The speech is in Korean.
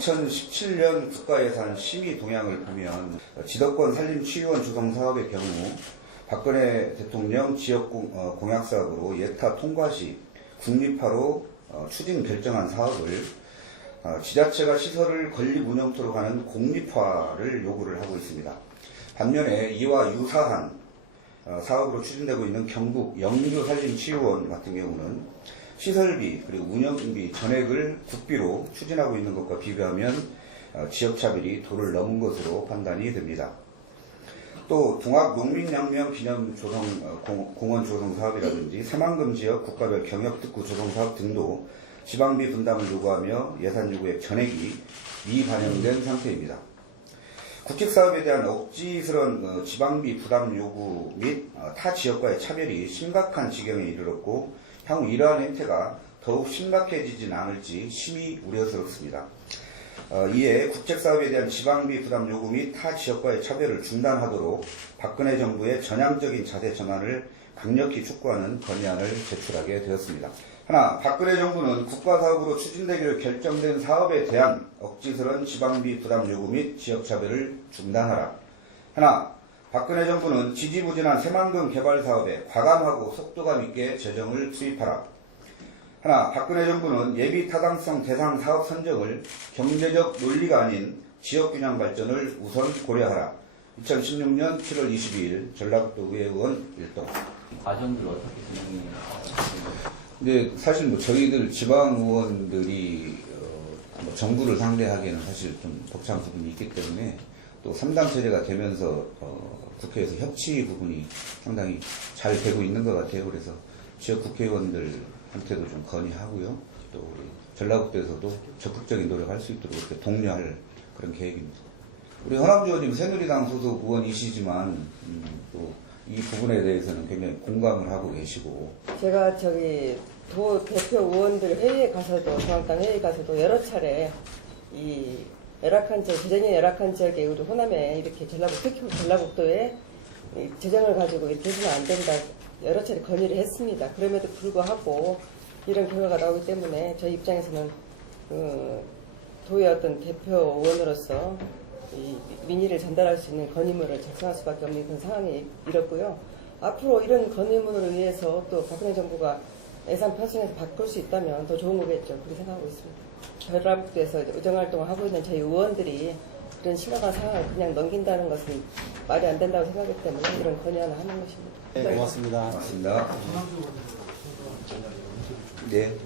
2017년 국가예산 심의 동향을 보면 지도권 산림 치유원 조성 사업의 경우 박근혜 대통령 지역 공- 어, 공약 사업으로 예타 통과 시 국립화로 어, 추진 결정한 사업을 어, 지자체가 시설을 건립 운영토록 하는 공립화를 요구를 하고 있습니다. 반면에 이와 유사한 어, 사업으로 추진되고 있는 경북 영주 산림치유원 같은 경우는 시설비 그리고 운영비 전액을 국비로 추진하고 있는 것과 비교하면 어, 지역차별이 도를 넘은 것으로 판단이 됩니다. 또 동학 농민양면 기념 조성 어, 공- 공원 조성 사업이라든지 새만금 지역 국가별 경역 특구 조성 사업 등도 지방비 분담을 요구하며 예산 요구액 전액이 미반영된 상태입니다. 국책 사업에 대한 억지스러운 어, 지방비 부담 요구 및 어, 타 지역과의 차별이 심각한 지경에 이르렀고 향후 이러한 행태가 더욱 심각해지진 않을지 심히 우려스럽습니다. 어, 이에 국책 사업에 대한 지방비 부담 요구 및 타 지역과의 차별을 중단하도록 박근혜 정부의 전향적인 자세 전환을 강력히 촉구하는 건의안을 제출하게 되었습니다. 하나, 박근혜 정부는 국가사업으로 추진되기로 결정된 사업에 대한 억지스런 지방비 부담 요구 및 지역차별을 중단하라. 하나, 박근혜 정부는 지지부진한 새만금 개발 사업에 과감하고 속도감 있게 재정을 투입하라. 하나, 박근혜 정부는 예비 타당성 대상 사업 선정을 경제적 논리가 아닌 지역균형 발전을 우선 고려하라. 2016년 7월 22일 전라북도 의회의원 1동. 과정들 어떻게 진행하시는지 근데 사실 뭐 저희들 지방 의원들이 어, 뭐 정부를 상대하기에는 사실 좀 벅찬 부분이 있기 때문에 또 3당 체제가 되면서 어, 국회에서 협치 부분이 상당히 잘 되고 있는 것 같아요. 그래서 지역 국회의원들한테도 좀 건의하고요. 또 우리 전라북도에서도 적극적인 노력할 수 있도록 이렇게 독려할 그런 계획입니다. 우리 허남주 의원님 새누리당 소속 의원이시지만 음, 또 이 부분에 대해서는 굉장히 공감을 하고 계시고 제가 저기 도 대표 의원들 회의에 가서도 중앙당 회의에 가서도 여러 차례 이 열악한 지역 재정이 열악한 지역에 우리 호남에 이렇게 전라북 특히 전라북도에 이 재정을 가지고 이렇게 해서는 안 된다 여러 차례 건의를 했습니다. 그럼에도 불구하고 이런 결과가 나오기 때문에 저희 입장에서는 그 도의 어떤 대표 의원으로서 이 민의를 전달할 수 있는 건의문을 작성할 수밖에 없는 그런 상황에 이렇고요. 앞으로 이런 건의문을 위해서 또 박근혜 정부가 예산 편성해서 바꿀 수 있다면 더 좋은 거겠죠. 그렇게 생각하고 있습니다. 이제 의정활동을 하고 있는 저희 의원들이 이런 심각한 상황을 그냥 넘긴다는 것은 말이 안 된다고 생각하기 때문에 이런 건의안을 하는 것입니다. 네, 고맙습니다. 맞습니다. 네.